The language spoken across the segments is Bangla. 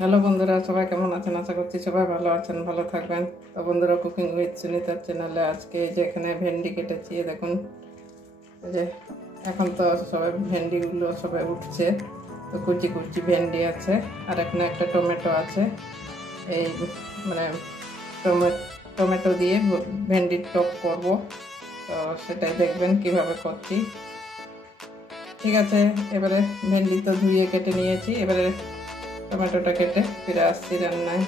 হ্যালো বন্ধুরা, সবাই কেমন আছেন? আশা করছি সবাই ভালো আছেন, ভালো থাকবেন। তো বন্ধুরা, কুকিং উইথ সুনিতার চ্যানেলে আজকে যে এখানে ভেন্ডি কেটেছি, দেখুন এই যে এখন তো সবাই ভেন্ডিগুলো সবাই উঠছে, তো কুচি কুচি ভেন্ডি আছে, আর এখানে একটা টমেটো আছে। এই মানে টমেটো দিয়ে ভেন্ডির টক করব, তো সেটাই দেখবেন কিভাবে করছি। ঠিক আছে, এবারে ভেন্ডি তো ধুয়ে কেটে নিয়েছি, এবারে টমেটোটা কেটে ফিরে আসছি রান্নায়।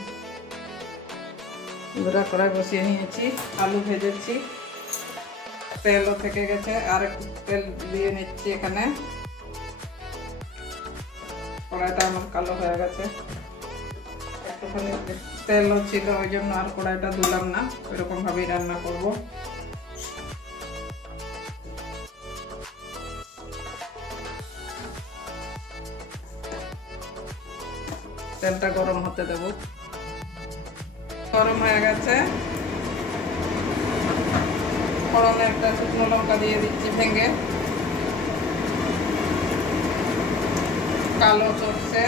এবারে কড়াই বসিয়ে নিয়েছি, আলু ভেজেছি, তেলও থেকে গেছে, আর একটু তেল দিয়ে নিচ্ছি এখানে। কড়াইটা আমার কালো হয়ে গেছে, একটুখানি তেলও ছিল, ওই জন্য আর কড়াইটা ধুলাম না, এরকম ভাবেই রান্না করব। তেলটা গরম হতে দেব, গরম হয়ে গেছে। ফোড়নে একটা শুকনো লঙ্কা দিয়ে দিচ্ছি ভেঙে, কালো সরষে,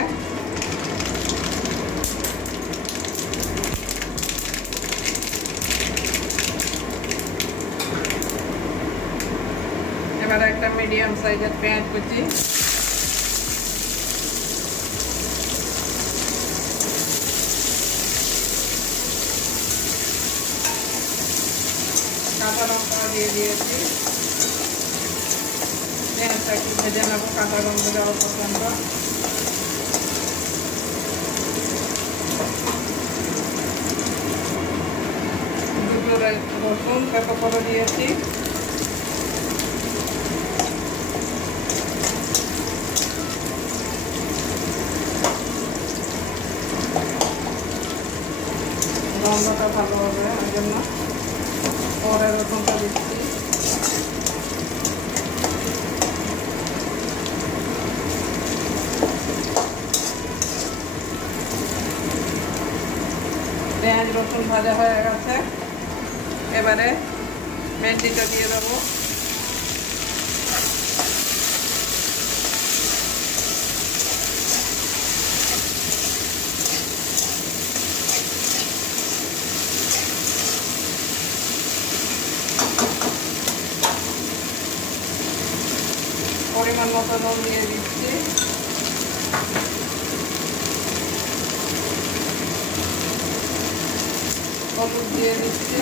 এবারে একটা মিডিয়াম সাইজের পেঁয়াজ কুচি, কাঁচা লঙ্কা দিয়ে দিয়েছি। পেঁয়াজটা একটু ভেজে নেবো, কাঁচা গন্ধ যাওয়া পর্যন্ত। দুটো রসুন পেঁপে করে দিয়েছি, গন্ধটা ভালো হবে ওই জন্য পরে রসুনটা দিচ্ছি। পেঁয়াজ রসুন ভাজা হয়ে গেছে, এবারে ভেন্ডিটা দিয়ে দেবো। পরিমাণ মতো নুন দিয়ে দিচ্ছি, হলুদ দিয়ে দিচ্ছি,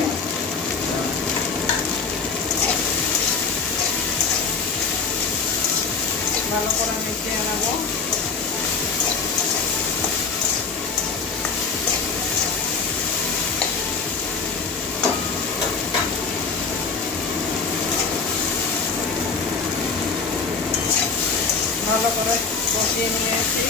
ভালো করে মিশিয়ে নেব। ভালো করে কষিয়ে নিয়েছি,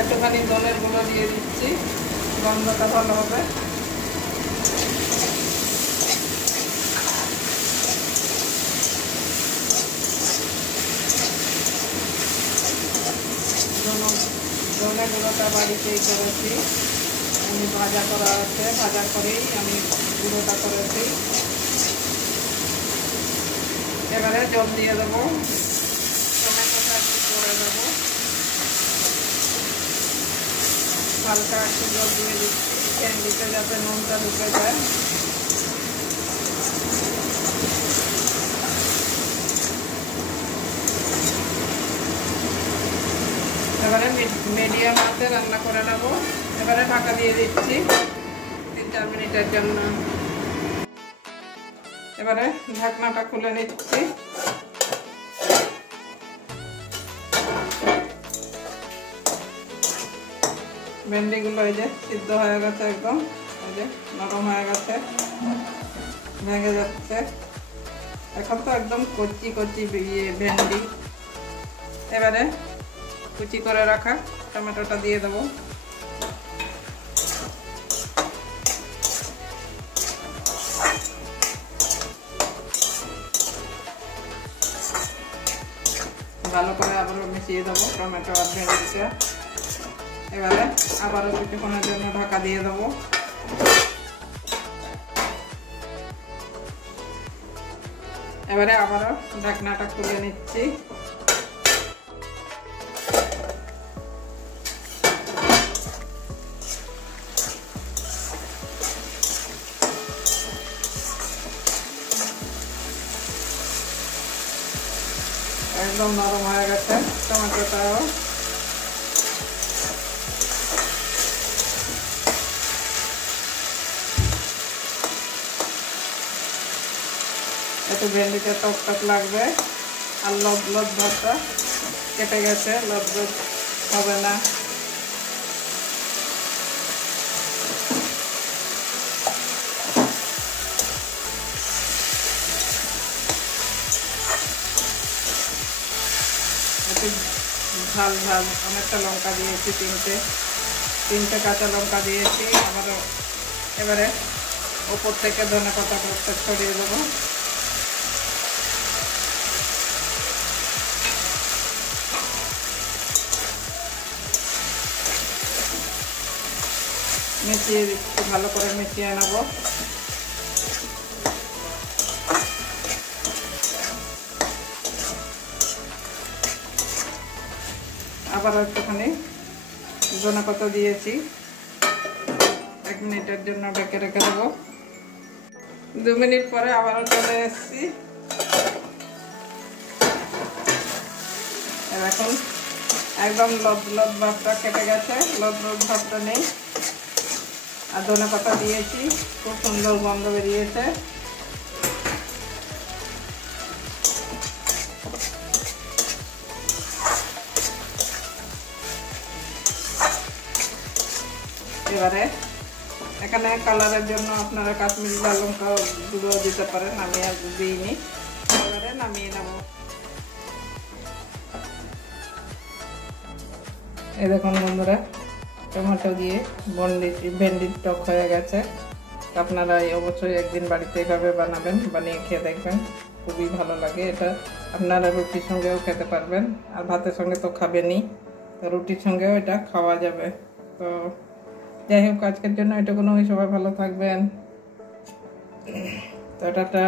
একটুখানি ধনের গুঁড়ো দিয়ে দিচ্ছি, গন্ধটা ভালো হবে। ধনে গুঁড়োটা বাড়িতেই করেছি, আমি ভাজা করা আছে, ভাজা করেই আমি গুঁড়োটা করেছি। এবারে জল দিয়ে দেবো, টমেটোটা একটু করে দেবো, হালকা একটু জল দিয়ে দিচ্ছি ভেন্ডিতে যাতে নুনটা ঢুকে যায়। এবারে মিডিয়াম আঁচে রান্না করে নেব। এবারে ঢাকা দিয়ে দিচ্ছি 3-4 মিনিটের জন্য। এবারে ঢাকনাটা খুলে নিচ্ছি, ভেন্ডিগুলো এই যে সিদ্ধ হয়ে গেছে, একদম এই যে নরম হয়ে গেছে, ভেঙে যাচ্ছে। এখন তো একদম কচি কচি ভেন্ডি। এবারে কুচি করে রাখা টমেটোটা দিয়ে দেবো, ভালো করে আবারও মিশিয়ে দেবো টমেটো আর ভেন্ডিটা। এবারে আবারও কিছুক্ষণের জন্য ঢাকা দিয়ে দেবো। এবারে আবারও ঢাকনাটা খুলে নিচ্ছি। একদম নরম হয়ে গেছে টমেটোটাও। একটু ভেন্ডিতে টক টক লাগবে, আর লদ ভাতটা কেটে গেছে, লদ হবে না। একটু ঝাল অনেকটা লঙ্কা দিয়েছি, তিনটে কাঁচা লঙ্কা দিয়েছি। এবারে ওপর থেকে ধনে পাতা ছড়িয়ে দেবো। মিশিয়ে দিচ্ছি, ভালো করে মিশিয়ে নেব। আবার একটুখানি ধনে পাতা দিয়েছি, 1 মিনিটের জন্য ঢেকে রেখে দেবো। 2 মিনিট পরে আবারও চলে এসেছি। এখন একদম লদ ভাতটা কেটে গেছে, লদ ভাতটা নেই। আর ধনে পাতা দিয়েছি, খুব সুন্দর গন্ধ বেরিয়েছে। এবারে এখানে কালারের জন্য আপনারা কাশ্মীরি লাল লঙ্কা গুঁড়ো দিতে পারেন, আমি আর দিইনি। এবারে নামিয়ে নেব। এই দেখুন বন্ধুরা, টমেটো দিয়ে ভেন্ডির টক হয়ে গেছে। আপনারা অবশ্যই একদিন বাড়িতে এভাবে বানাবেন, বানিয়ে খেয়ে দেখবেন, খুবই ভালো লাগে। এটা আপনারা রুটির সঙ্গেও খেতে পারবেন, আর ভাতের সঙ্গে তো খাবেনই, তো রুটির সঙ্গেও এটা খাওয়া যাবে। তো যাই হোক, আজকের জন্য এটুকুনই। সবাই ভালো থাকবেন। তো এটা